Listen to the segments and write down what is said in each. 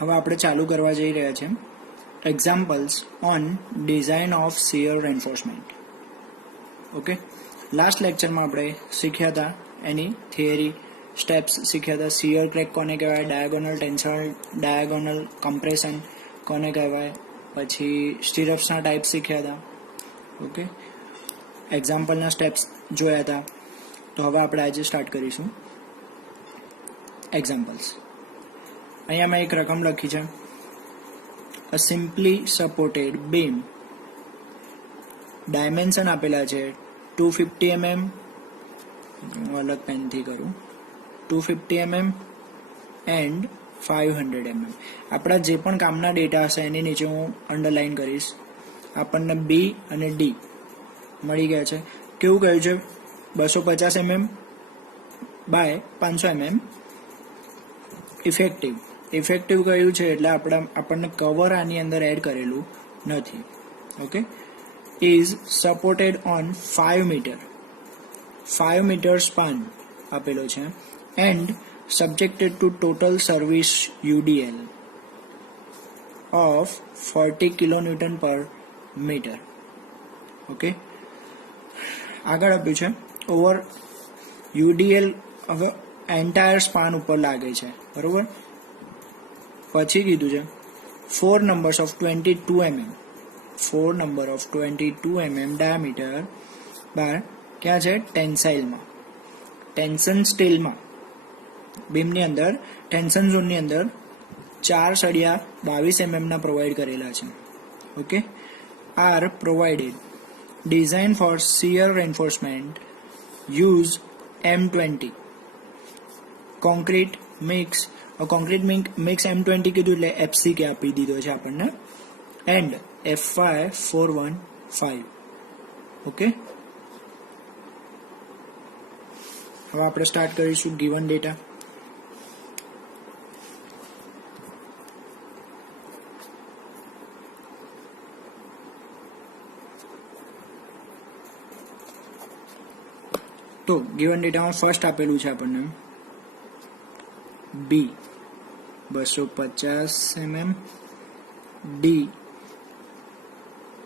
હવે આપણે ચાલુ કરવા જઈ રહ્યા છે examples on design of shear enforcement. Okay, last લેક્ચરમાં આપણે શીખ્યા હતા એની થિયરી સ્ટેપ્સ શીખ્યા હતા. શિયર ક્રેક કોને કહેવાય, ડાયાગોનલ ટેન્શન, ડાયાગોનલ કમ્પ્રેશન કોને કહેવાય, પછી સ્ટીરપ્સના ટાઈપ શીખ્યા હતા. ઓકે, એક્ઝામ્પલના સ્ટેપ્સ જોયા હતા. તો હવે આપણે આજે સ્ટાર્ટ કરીશું એક્ઝામ્પલ્સ. અહીંયા મેં એક રકમ લખી છે, અ સિમ્પલી સપોર્ટેડ બીમ, ડાયમેન્શન આપેલા છે 250 mm, અલગ પેનથી કરું, 250 mm એન્ડ 500 mm. આપણા જે પણ કામના ડેટા હશે એની નીચે હું અંડરલાઈન કરીશ. આપણને બી અને ડી મળી ગયા છે. કેવું કહ્યું છે, 250 mm બાય 500 mm ઇફેક્ટિવ કહ્યું છે, એટલે આપણને કવર આની અંદર એડ કરેલું નથી. Okay, is supported on 5 metre span આપેલો છે and subjected to total service UDL of 40 kN per meter. Okay, આગળ આપ્યું છે ઓવર UDL હવે એન્ટાયર સ્પાન ઉપર લાગે છે, બરોબર. પછી કીધું છે 4 numbers of 22 mm ડાયામીટર બાર ક્યાં છે, ટેન્સાઇલમાં, ટેન્શન સ્ટીલમાં, બીમની અંદર ટેન્શન ઝોનની અંદર 4 સળિયા 22 mm ના પ્રોવાઈડ કરેલા છે. Okay, are provided, design for shear enforcement, use M20, concrete mix M20 કીધું એટલે FCK આપી દીધો છે આપણને, એન્ડ FY 415. ઓકે, હવે આપણે સ્ટાર્ટ કરીશું ગિવન ડેટા. તો ગિવન ડેટામાં ફર્સ્ટ આપેલું છે આપણને બી 250 mm,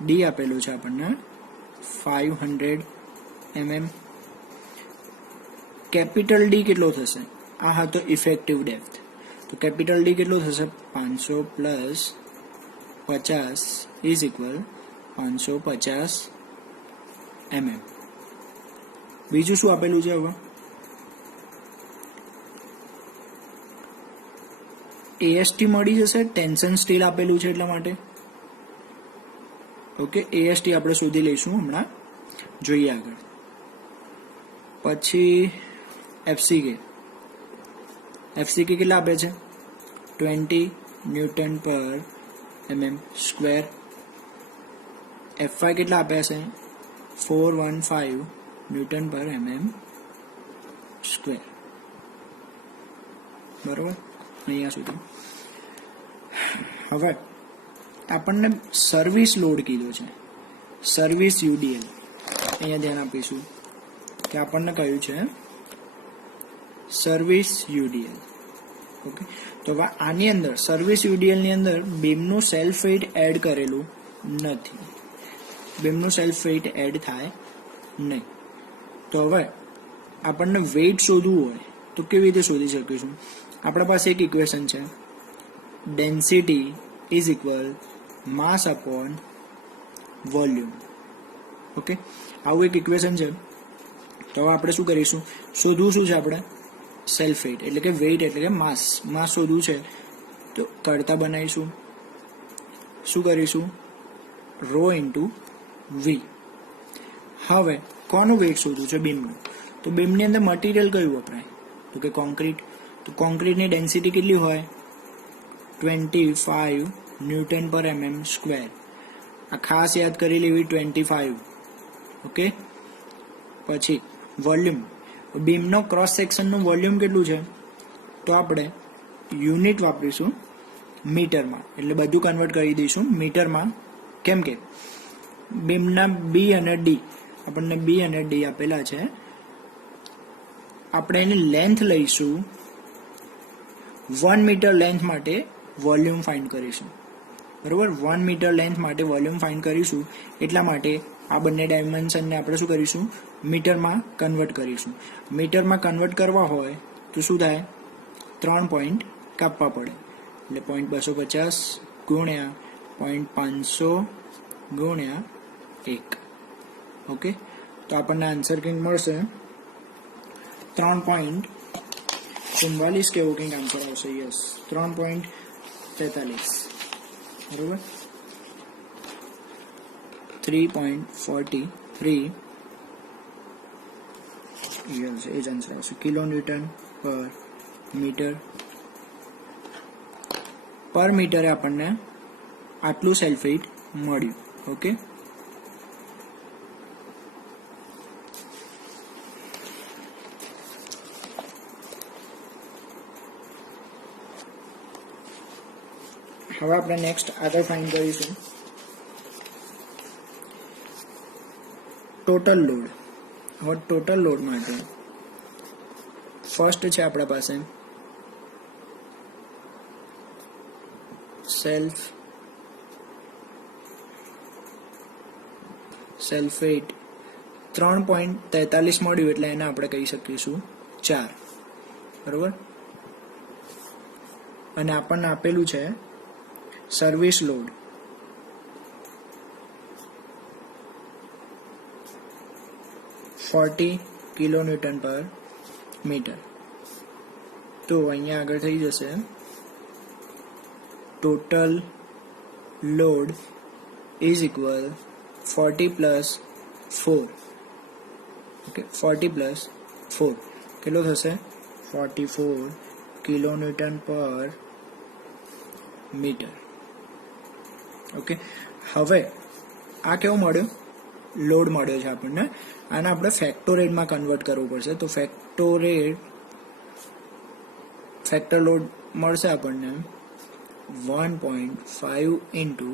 ડી આપેલું છે આપણને 500 mm. કેપિટલ ડી કેટલો થશે, આ હતો ઇફેક્ટિવ ડેપ્થ, તો કેપિટલ ડી કેટલો થશે, 500 પ્લસ 50 ઇઝ ઇક્વલ 550 mm. બીજું શું આપેલું છે, હવે AST મળી જશે, ટેન્શન સ્ટીલ આપેલું છે એટલા માટે. ઓકે, AST આપણે શોધી લઈશું હમણાં, જોઈએ આગળ. પછી FCK કેટલા આપે છે, 20 Nm/mm². FY કેટલા આપ્યા છે, 415 Nm/mm². બરોબર, અહીંયા સુધી. હવે આપણને સર્વિસ લોડ કીધો છે, સર્વિસ UDL. અહીંયા ધ્યાન આપીશું કે આપણને કહ્યું છે સર્વિસ UDL. ઓકે, તો હવે આની અંદર સર્વિસ UDL ની અંદર બીમનું સેલ્ફ વેઇટ એડ કરેલું નથી, બીમનું સેલ્ફ વેઇટ એડ થાય નહીં. તો હવે આપણને વેઇટ શોધવું હોય તો કેવી રીતે શોધી શકીશું, આપણા પાસે એક ઇક્વેશન છે, density is equal mass upon volume. Okay, આવું એક ઇક્વેશન છે. તો હવે આપણે શું કરીશું, શોધવું શું છે, આપણે સેલ્ફ વેઇટ એટલે કે વેઇટ એટલે કે માસ શોધવું છે. તો કરતા બનાવીશું, શું કરીશું, રો ઇન્ટુ વી. હવે કોનું વેઇટ શોધવું છે, બીમનું. તો બીમની અંદર મટીરિયલ કયું વપરાય, તો કે કોન્ક્રીટ. તો કોન્ક્રીટની ડેન્સિટી કેટલી હોય, 25 Nm/mm². આ ખાસ યાદ કરી લેવી, 25. ઓકે, પછી વોલ્યુમ, બીમનો ક્રોસ સેક્શનનું વોલ્યુમ કેટલું છે, તો આપણે યુનિટ વાપરીશું મીટરમાં, એટલે બધું કન્વર્ટ કરી દઈશું મીટરમાં. કેમ કે બીમના બી અને ડી, આપણને બી અને ડી આપેલા છે, આપણે એની લેન્થ લઈશું 1 મીટર લેન્થ માટે વોલ્યુમ ફાઇન્ડ કરીશું, બરાબર. 1 મીટર લેન્થ માટે વોલ્યુમ ફાઇન્ડ કરીશું, એટલા માટે આ બંને ડાયમેન્શનને આપણે શું કરીશું, મીટરમાં કન્વર્ટ કરીશું. મીટરમાં કન્વર્ટ કરવા હોય તો શું થાય, 3 પોઈન્ટ કાપવા પડે, એટલે 0.250 ગુણ્યા 0.500 ગુણ્યા 1. ઓકે, તો આપણને આન્સર કંઈક મળશે 3.44 કે એવું કંઈક આન્સર આવશે. યસ, 3.43, બરોબર. 3.43, યસ, એ જ આન્સર આવશે. Kilo newton per metre. પર મીટરે આપણને આટલું સેલ્ફ વેઇટ મળ્યું. ઓકે, હવે આપણે નેક્સ્ટ આગળ ફાઇન્ડ કરીશું ટોટલ લોડ. હવે ટોટલ લોડ માટે ફર્સ્ટ છે આપણા પાસે સેલ્ફ વેઇટ 3.43 મળ્યું, એટલે એને આપણે કહી શકીશું 4, બરોબર. અને આપણને આપેલું છે service load 40 kilo newton per metre. તો અહીંયા આગળ થઈ જશે total load is equal 40 plus 4. Okay, 40 plus 4 કેટલો થશે, 44 kilo newton per metre. Okay, હવે આ કેવો મળ્યો, લોડ મળ્યો છે આપણને. આને આપણે ફેક્ટોરેડમાં કન્વર્ટ કરવું પડશે. તો ફેક્ટર લોડ મળશે આપણને 1.5 into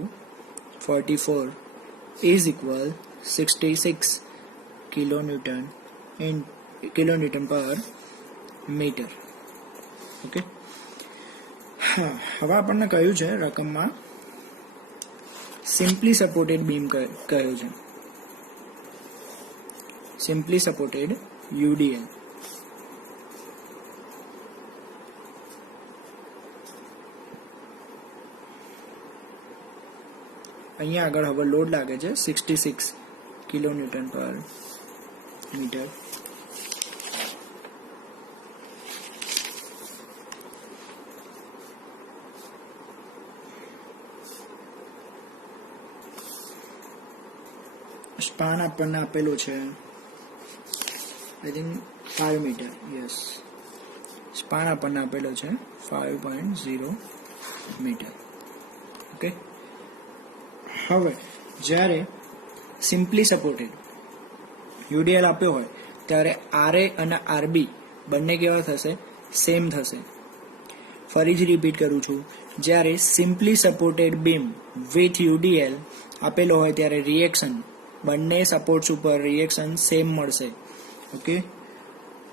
44 is equal 66 kilo newton per metre. Okay, હા, હવે આપણને કહ્યું છે રકમમાં સિમ્પલી સપોર્ટેડ બીમ કહ્યું છે, સિમ્પલી સપોર્ટેડ UDL. અહીંયા આગળ હવે લોડ લાગે છે 66 kilo newton per metre. Span આપણને આપેલો છે I think 5 metre. Yes, span આપણને આપેલો છે 5.0 મીટર. ઓકે, હવે જ્યારે સિમ્પલી સપોર્ટેડ UDL આપ્યો હોય ત્યારે RA અને RB બંને કેવા થશે, સેમ થશે. ફરીથી રિપીટ કરું છું, જ્યારે simply supported beam with UDL આપેલો હોય ત્યારે રિએક્શન બંને સપોર્ટ્સ ઉપર રિએક્શન સેમ મળશે. ઓકે,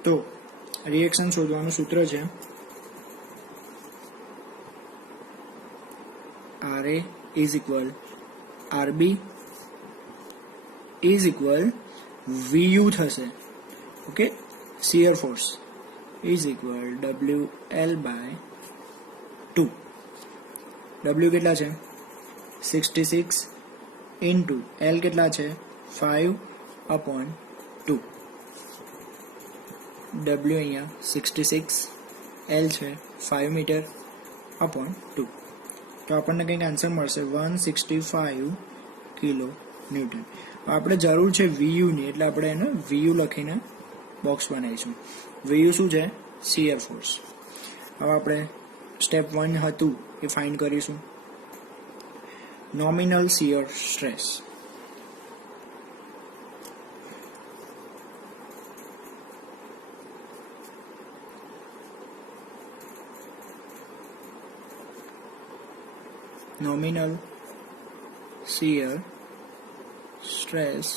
તો રિએક્શન શોધવાનું સૂત્ર છે RA is equal RB is equal VU થશે. Okay, shear force is equal WL by 2. W કેટલા છે 66 ઇન્ટુ L કેટલા છે 5/2. W અહીંયા 66, L છે 5 મીટર અપોન 2. તો આપણને કંઈક આન્સર મળશે 165 કિલો ન્યૂટન. આપણે જરૂર છે VU ની, એટલે આપણે એને VU લખીને બોક્સ બનાવીશું. VU શું છે, શિયર ફોર્સ. હવે આપણે સ્ટેપ 1 હતું એ ફાઇન્ડ કરીશું. Nominal shear stress. Nominal shear stress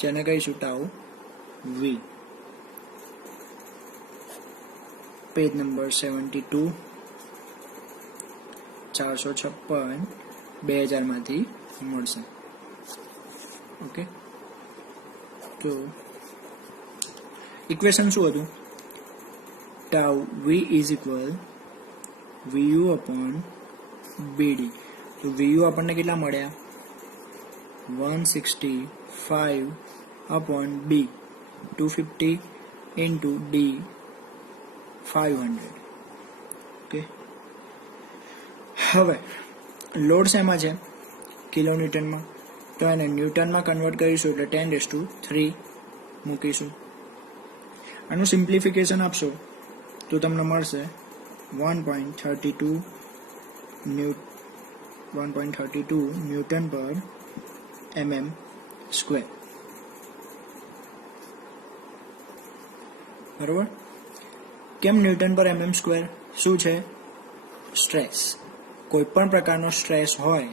જેને કહીશું ટાઉ V. Page number 72. 456 2000 માંથી મળશે. ઓકે, તો ઇક્વેશન શું હતું? tau v is equal vu upon bd. તો vu આપણને કેટલા મળ્યા? 165 upon b 250 into d 500. Okay, હવે લોડ શેમાં છે? કિલો ન્યૂટનમાં. તો એને ન્યૂટનમાં કન્વર્ટ કરીશું એટલે 10⁻³ મૂકીશું. આનું સિમ્પ્લિફિકેશન આપશો તો તમને મળશે 1.32 ન્યૂટન પર mm સ્ક્વેર. બરોબર? કેમ ન્યૂટન પર mm સ્ક્વેર? શું છે? સ્ટ્રેસ. કોઈ પણ પ્રકારનો સ્ટ્રેસ હોય,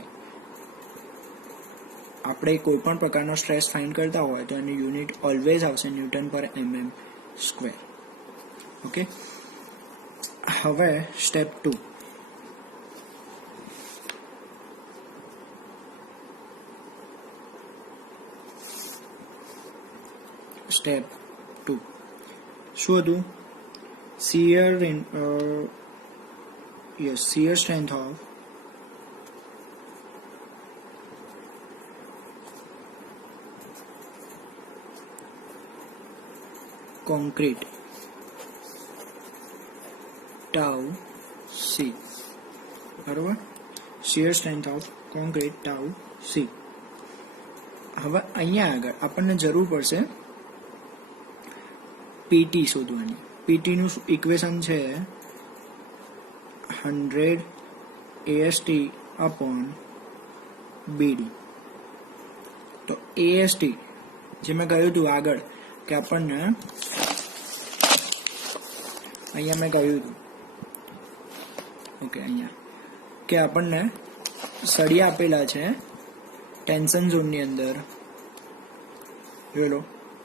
આપણે કોઈ પણ પ્રકારનો સ્ટ્રેસ ફાઇન્ડ કરતા હોય તો એની યુનિટ ઓલવેઝ આવશે ન્યૂટન પર mm સ્ક્વેર. ઓકે, હવે સ્ટેપ 2. સ્ટેપ 2 શું હતું? Shear strength of concrete tau c. બરોબર? Shear strength of concrete tau c. હવે અહીંયા આગળ આપણને જરૂર પડશે પીટી શોધવાની. પીટીનું ઇક્વેશન છે 100 AST upon BD. તો AST જે મેં કહ્યું હતું આગળ કે આપણને અહીંયા મેં કહ્યું હતું, ઓકે, અહીંયા કે આપણને સળિયા આપેલા છે ટેન્શન ઝોનની અંદર. જોઈ લો,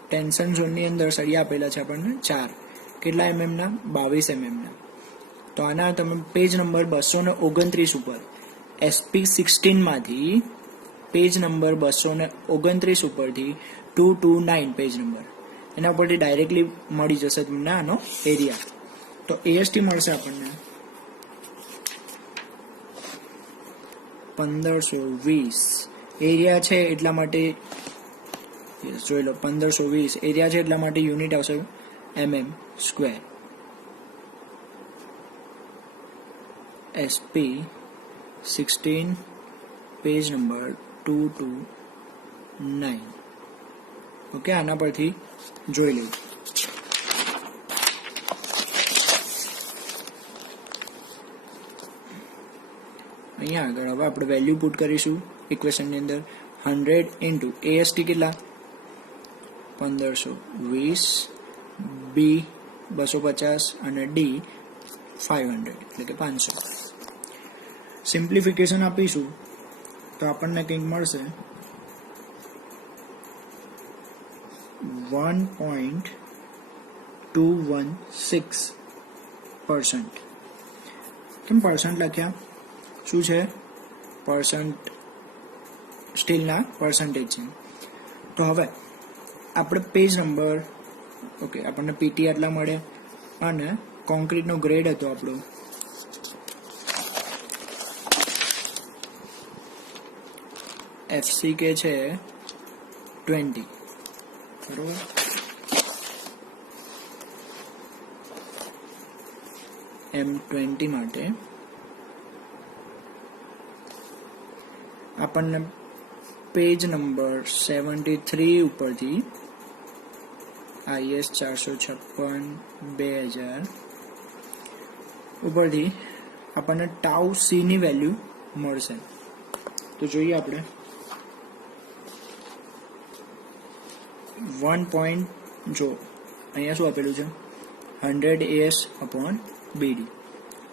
ટેન્શન ઝોનની અંદર સળિયા આપેલા છે આપણને 4. કેટલા mm ના? 22 mm ના. તો આના તમે પેજ નંબર 229 ઉપર SP16 માંથી પેજ નંબર 229 ઉપરથી 229 પેજ નંબર એના ઉપરથી ડાયરેક્ટલી મળી જશે તમને આનો એરિયા. તો AST મળશે આપણને 1520. એરિયા છે એટલા માટે, જોઈ લો, 1520 એરિયા છે એટલા માટે યુનિટ આવશે mm square. SP16 page number 229. Okay, આના પરથી જોઈ લઈએ. અહીંયા આગળ હવે આપણે વેલ્યુ પુટ કરીશું ઇક્વેશનની અંદર. 100 ઇન્ટુ AST કેટલા? 1520, B 250 અને D 500 એટલે કે 500. સિમ્પ્લિફિકેશન આપીશું તો આપણને કંઈક મળશે 1.216%. કેમ પર્સન્ટ લખ્યા? શું છે? પર્સન્ટ સ્ટીલના પર્સન્ટેજ છે. તો હવે આપણે પેજ નંબર, ઓકે, આપણને પીટી આટલા મળે અને કોન્ક્રીટનો ગ્રેડ હતો આપણો FCK છે 20. બરોબર? M20 માટે આપણને પેજ નંબર 73 ઉપરથી IS 456/2000 ઉપરથી આપણને tau c ની વેલ્યુ મળશે. તો જોઈએ આપણે 1. જો અહીંયા શું આપેલું છે? 100 AS upon BD.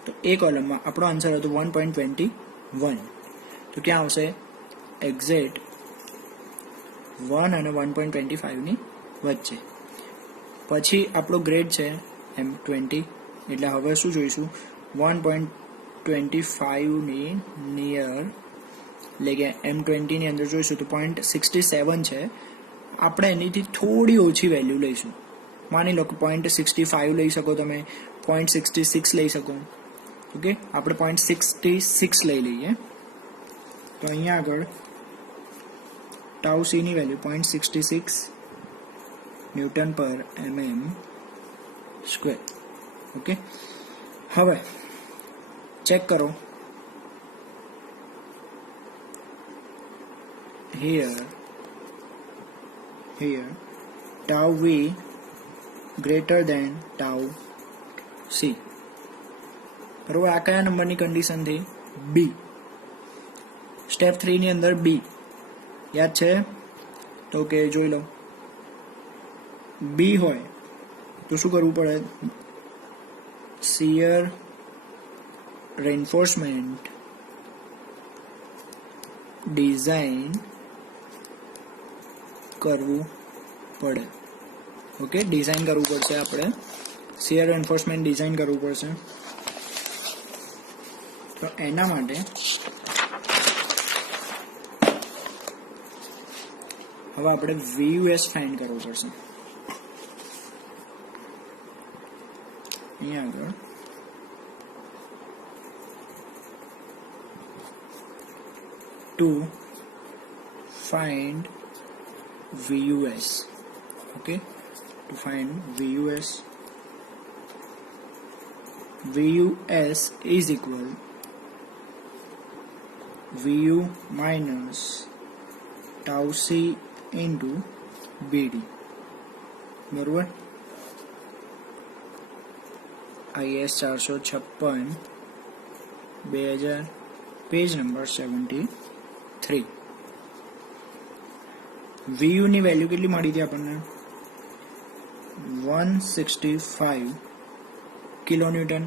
તો એ કોલમમાં આપણો આન્સર હતો 1.21. તો ક્યાં આવશે? એક્ઝેક્ટ 1 અને 1.25 ની વચ્ચે. પછી આપણો ગ્રેડ છે M20, એટલે હવે શું જોઈશું? 0.25ની નિયર એટલે કે M20ની અંદર જોઈશું તો 0.67 છે. આપણે એનીથી થોડી ઓછી વેલ્યુ લઈશું. માની લો કે 0.65 લઈ શકો તમે, 0.66 લઈ શકો. ઓકે, આપણે 0.66 લઈ લઈએ. તો અહીંયા આગળ ટાઉ સીની વેલ્યુ 0.66 ન્યૂટન પર mm સ્ક્વેર. ઓકે, હવે ચેક કરો. here tau v greater than tau c. બરોબર, આ કયા નંબરની કન્ડિશન થઈ? બી. સ્ટેપ 3 ની અંદર બી યાદ છે તો કે જોઈ લો. બી હોય તો શું કરવું પડે? શિયર રેન્ફોર્સમેન્ટ ડિઝાઇન કરવું પડે. ઓકે, ડિઝાઇન કરવું પડશે. આપણે શિયર એન્ફોર્સમેન્ટ ડિઝાઇન કરવું પડશે. તો એના માટે હવે આપણે VUS ફાઇન્ડ કરવું પડશે. અહીંયા આગળ to find VUS. Okay, to find VUS is equal VU minus tau C into BD. बरोबर. IS 456 2000 page number 73. VU ની વેલ્યુ કેટલી મળી હતી આપણને? 165 કિલો ન્યૂટન.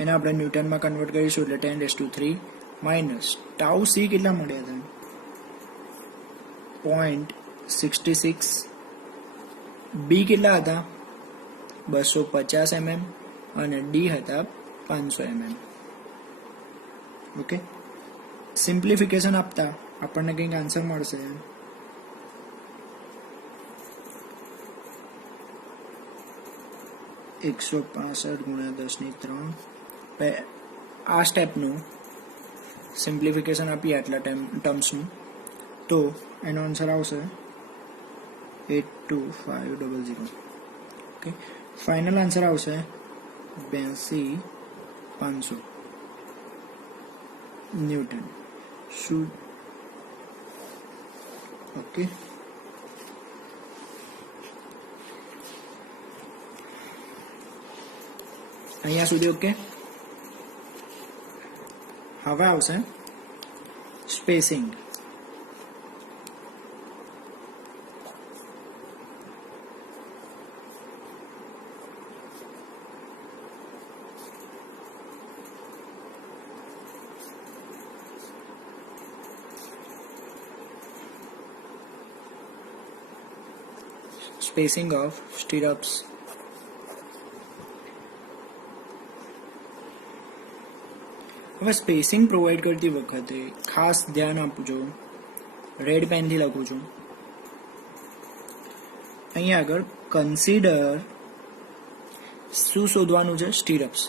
એને આપણે ન્યૂટનમાં કન્વર્ટ કરીશું એટલે 10⁻³ માઇનસ ટાઉ સી કેટલા મળ્યા હતા? 0.66. બી કેટલા હતા? 250 mm અને ડી હતા 500 mm. ઓકે, સિમ્પ્લિફિકેશન આપતા આપણને કંઈક આન્સર મળશે. (165 × 10⁻3). આ સ્ટેપનું સિમ્પ્લિફિકેશન આપીએ આટલા ટર્મ્સનું તો એનો આન્સર આવશે 82500. ઓકે, ફાઇનલ આન્સર આવશે 82500 ન્યૂટન. શું? ઓકે, અહીંયા સુધી ઓકે. હવે આવશે સ્પેસિંગ. Spacing of stirrups. હવે સ્પેસિંગ પ્રોવાઈડ કરતી વખતે ખાસ ધ્યાન આપજો. રેડ પેનથી લખું છું. અહીંયા આગળ કન્સિડર શું શોધવાનું છે? સ્ટીરપ્સ.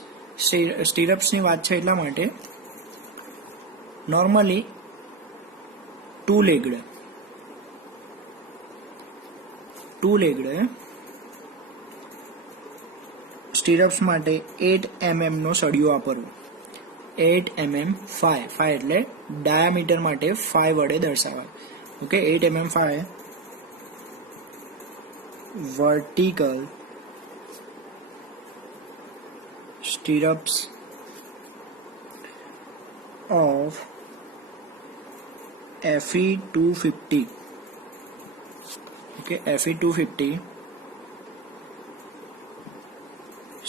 સ્ટીરપ્સની વાત છે એટલા માટે નોર્મલી 2 લેગ્ડ સ્ટીરપ્સ માટે 8 mm નો સળિયો વાપરવો. 8 mm 5 એટલે ડાયામીટર માટે 5 વડે દર્શાવાય. Okay, 8 mm 5 vertical stirrups of FE 250. Okay, FE 250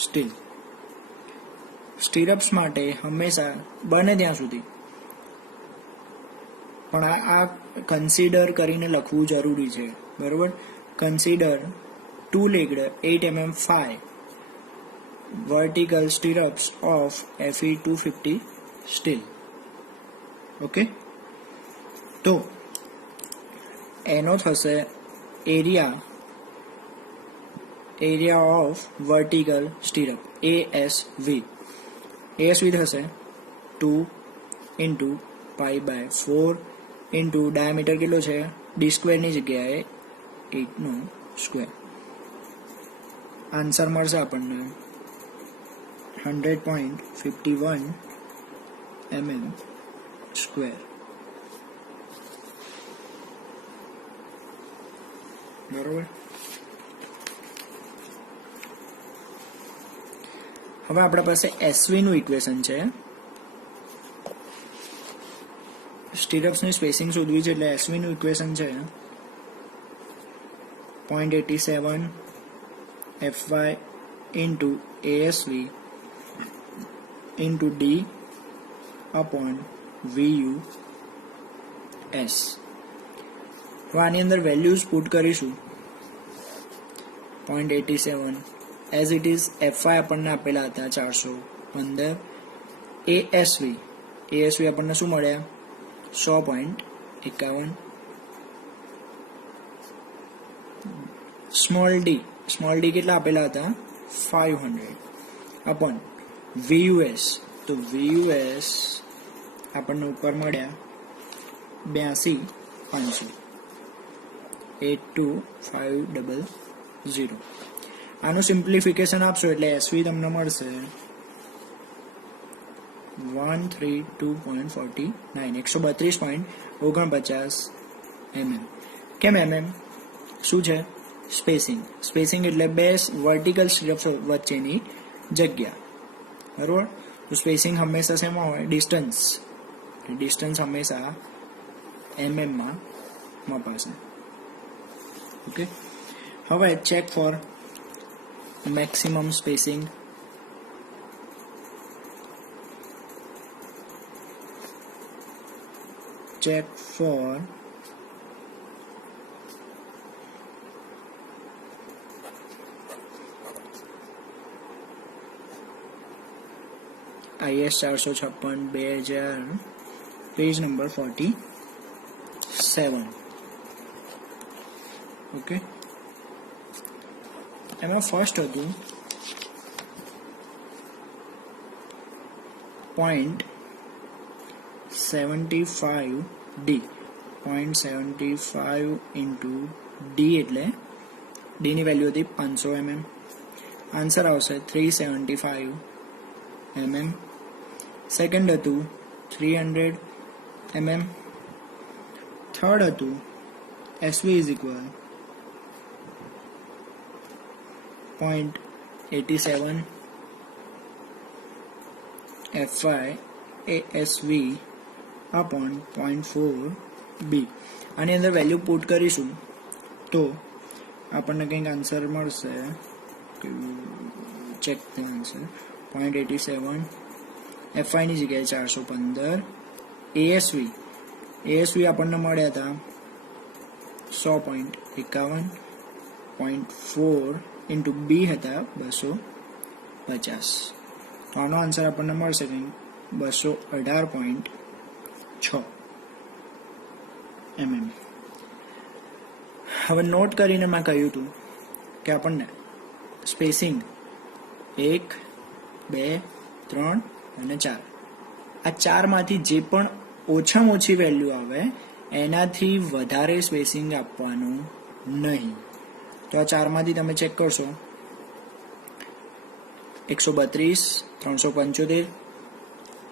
steel. Stirrups માટે હંમેશા બને ત્યાં સુધી પણ આ કન્સિડર કરીને લખવું જરૂરી છે. બરોબર, consider 2 legged 8 mm 5 vertical stirrups of FE 250 steel. Okay, તો એનો થશે area of vertical stirrup ASV. ASV થશે 2 ઇન્ટુ π/4 ઇન્ટુ ડાયામીટર કેટલો છે, ડી સ્ક્વેરની જગ્યાએ 8નો સ્ક્વેર. આન્સર મળશે આપણને 100.51 mm સ્ક્વેર. બરોબર. હવે આપણા પાસે એસવી નું ઇક્વેશન છે. સ્ટીરઅપ્સની સ્પેસિંગ શોધવી છે, એટલે એસવી નું ઇક્વેશન છે 0.87 FY into ASV into D upon VUS. હવે આની અંદર વેલ્યુઝ પુટ કરીશું. 0.87 એઝ ઇટ ઇઝ FY આપણને આપેલા હતા 415. ASV આપણને શું મળ્યા 100.51. સ્મોલ ડી કેટલા આપેલા હતા 500 અપોન VUS. તો VUS આપણને ઉપર મળ્યા 82,500. 82500. આનું સિમ્પ્લિફિકેશન આપશો એટલે એસવી તમને મળશે 132.49 132.49 mm. કેમ mm? શું છે? સ્પેસિંગ એટલે બે વર્ટિકલ સ્ટ્રીપ્સ વચ્ચેની જગ્યા. બરોબર. તો સ્પેસિંગ હંમેશા શેમાં હોય? ડિસ્ટન્સ હંમેશા mm માં મપાશે. ઓકે. હવે check for maximum spacing. Check for IS 456/2000 page number 47. Okay. એમાં ફર્સ્ટ હતું 0.75D. 0.75 ઇન્ટુ ડી એટલે ડીની વેલ્યુ હતી 500 mm. આન્સર આવશે 375 mm. સેકન્ડ હતું 300 mm. થર્ડ હતું SV is equal 0.87 FY ASV upon 0.4B. આની અંદર વેલ્યુ પુટ કરીશું તો આપણને કંઈક આન્સર મળશે. Check the answer. 0.87 FY ની જગ્યાએ 415. ASV આપણને મળ્યા હતા 100.51. 0.4 ઇન્ટુ બી હતા 250. તો આનો આન્સર આપણને મળશે કંઈક 218.6 mm. હવે નોટ કરીને મેં કહ્યું હતું કે આપણને સ્પેસિંગ 1, 2, 3 અને 4 આ ચારમાંથી જે પણ ઓછામાં ઓછી વેલ્યુ આવે એનાથી વધારે સ્પેસિંગ આપવાનું નહીં. તો આ ચારમાંથી તમે ચેક કરશો 132, 375,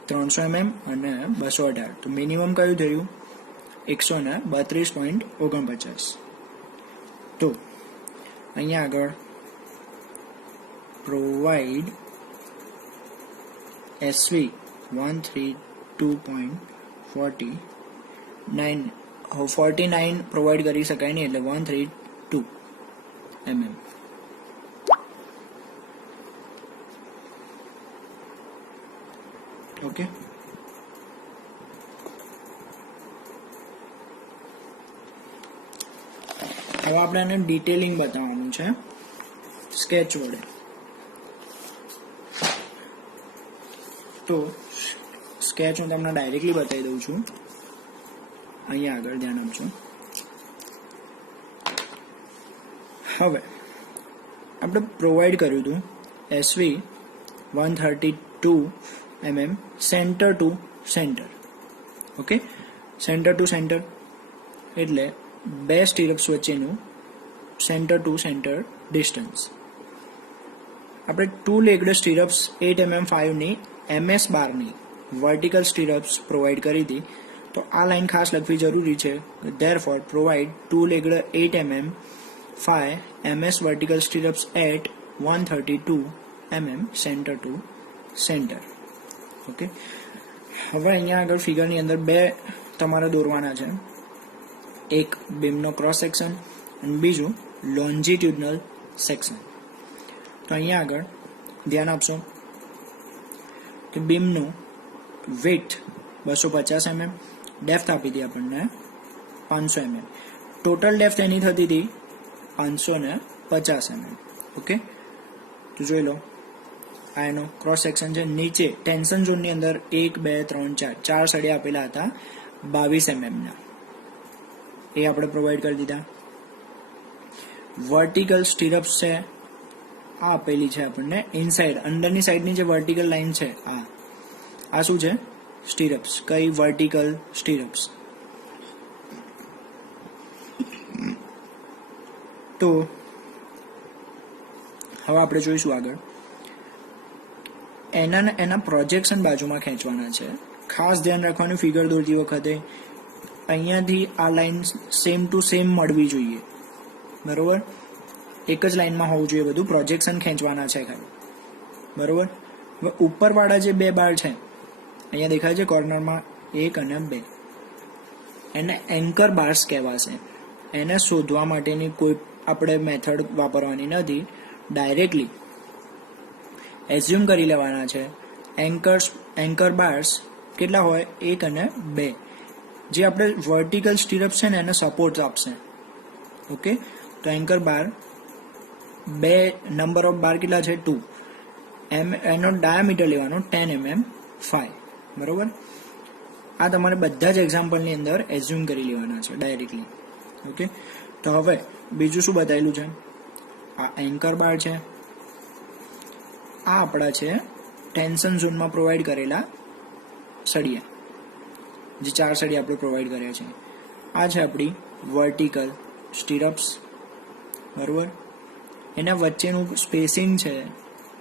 300 mm અને 218. તો મિનિમમ કયું થયું 132.49. તો અહીંયા આગળ પ્રોવાઈડ SV 132.49 પ્રોવાઈડ કરી શકાય નહીં એટલે 132 mm. ઓકે. હવે આપણે એને ડિટેલિંગ બતાવવાનું છે સ્કેચ વડે. તો સ્કેચ હું તમને ડાયરેક્ટલી બતાવી દઉં છું. અહીંયા આગળ ધ્યાન આપજો. હવે આપણે પ્રોવાઈડ કર્યું હતું SV 132 mm centre to centre. Okay, centre to centre એટલે બે સ્ટીરપ્સ વચ્ચેનું સેન્ટર ટુ સેન્ટર ડિસ્ટન્સ. આપણે 2 લેગ્ડ સ્ટીરપ્સ 8 mm 5ની MS બારની વર્ટિકલ સ્ટીરપ્સ પ્રોવાઈડ કરી હતી. તો આ લાઈન ખાસ લખવી જરૂરી છે. Therefore provide 2 legged 8 mm 5 MS vertical stirrups at 132 mm center to center. Okay, હવે અહીંયા આગળ ફિગરની અંદર બે તમારે દોરવાના છે. એક બીમનો ક્રોસ સેક્શન અને બીજું લોન્જિટ્યુડનલ સેક્શન. તો અહીંયા આગળ ધ્યાન આપશો કે બીમનું વિડ્થ 250 mm, ડેપ્થ આપી હતી આપણને 500 mm. ટોટલ ડેપ્થ એની થતી હતી 550 mm. ઓકે, તો જોઈ લો આ એનો ક્રોસ સેક્શન છે. નીચે ટેન્શન ઝોનની અંદર 1 2 3 4 સળિયા આપેલા હતા 22 mm ના, એ આપણે પ્રોવાઈડ કરી દીધા. વર્ટિકલ સ્ટીરપ્સ છે આ આપેલી છે આપણને ઇનસાઇડ, અંડરની સાઈડની જે વર્ટિકલ લાઈન છે આ શું છે? સ્ટીરપ્સ. કઈ? વર્ટિકલ સ્ટીરપ્સ. તો હવે આપણે જોઈશું આગળ એના પ્રોજેક્શન બાજુમાં ખેંચવાના છે. ખાસ ધ્યાન રાખવાનું ફિગર દોરતી વખતે અહીંયાથી આ લાઈન સેમ ટુ સેમ મળવી જોઈએ, બરોબર? એક જ લાઈનમાં હોવું જોઈએ બધું. પ્રોજેક્શન ખેંચવાના છે ખાલી, બરોબર? હવે ઉપરવાળા જે બે બાર છે અહીંયા દેખાય છે કોર્નરમાં 1 અને 2, એને એન્કર બાર્સ કહેવાશે. એને શોધવા માટેની કોઈ આપણે મેથડ વાપરવાની નથી. ડાયરેક્ટલી એઝ્યુમ કરી લેવાના છે એન્કર બાર્સ કેટલા હોય? 1 અને 2, જે આપણે વર્ટિકલ સ્ટીરપ્સ છે ને એને સપોર્ટ આપશે. ઓકે, તો એન્કર બાર 2, નંબર ઓફ બાર કેટલા છે? 2. એનો ડાયામીટર લેવાનો 10 mm 5, બરોબર? આ તમારે બધા જ એક્ઝામ્પલની અંદર એઝ્યુમ કરી લેવાના છે ડાયરેક્ટલી. ઓકે, તો હવે બીજું શું બતાવેલું છે? આ એન્કર બાર છે, આ આપણા છે ટેન્શન ઝોનમાં પ્રોવાઈડ કરેલા સળિયા, જે 4 સળિયા આપણે પ્રોવાઈડ કર્યા છે. આ છે આપણી વર્ટિકલ સ્ટીરપ્સ, બરોબર? એના વચ્ચેનું સ્પેસિંગ છે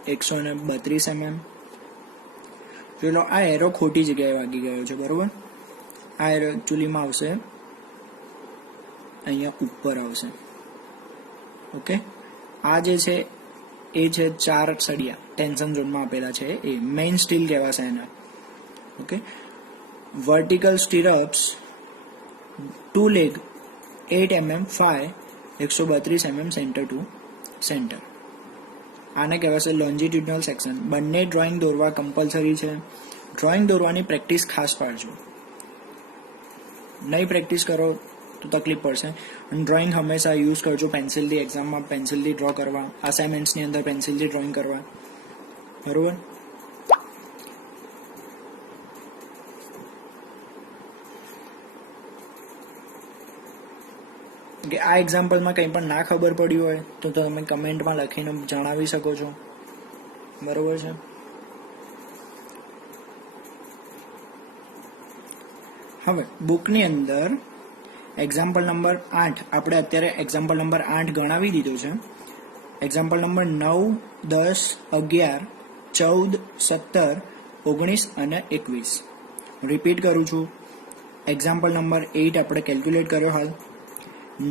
132 mm. ચલો, આ એરો ખોટી જગ્યાએ વાગી ગયો છે, બરોબર? આ એરો એકચ્યુઅલીમાં આવશે અહીંયા ઉપર આવશે. ઓકે, આ જે છે એ છે 4 સળિયા ટેન્શન ઝોનમાં આપેલા છે, એ મેઇન સ્ટીલ કહેવાશે એના. Okay, vertical stirrups 2 leg 8 mm 5 132 mm centre to centre. આને કહેવાશે લોન્જિટ્યુડનલ સેક્શન. બંને ડ્રોઈંગ દોરવા કમ્પલસરી છે. ડ્રોઈંગ દોરવાની પ્રેક્ટિસ ખાસ પાડજો. નહીં પ્રેક્ટિસ કરો તો તકલીફ પડશે. અને ડ્રોઈંગ હંમેશા યુઝ કરજો પેન્સિલથી. એક્ઝામમાં પેન્સિલથી ડ્રો કરવા, અસાઇનમેન્ટ્સની અંદર પેન્સિલથી ડ્રોઈંગ કરવા, બરોબર? કે આ એક્ઝામ્પલમાં કંઈ પણ ના ખબર પડી હોય તો તમે કમેન્ટમાં લખીને જણાવી શકો છો, બરોબર છે? હવે બુકની અંદર એક્ઝામ્પલ નંબર 8 આપણે અત્યારે એક્ઝામ્પલ નંબર 8 ગણાવી દીધો છે. એક્ઝામ્પલ નંબર 9, 10, 11, 14, 17, 19 અને 21. રિપીટ કરું છું. એક્ઝામ્પલ નંબર 8 આપણે કેલ્ક્યુલેટ કર્યો હાલ.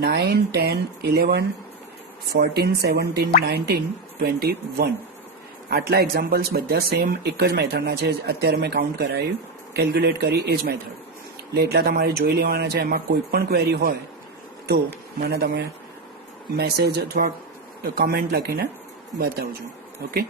9, 10, 11, 14, 17, 19, 21. આટલા એક્ઝામ્પલ્સ બધા સેમ એક જ મેથડના છે. અત્યારે મેં કાઉન્ટ કરાવ્યું, કેલ્ક્યુલેટ કરી એ જ મેથડ. એટલે એટલા તમારે જોઈ લેવાના છે. એમાં કોઈ પણ ક્વેરી હોય તો મને તમે મેસેજ અથવા કમેન્ટ લખીને બતાવજો. ઓકે.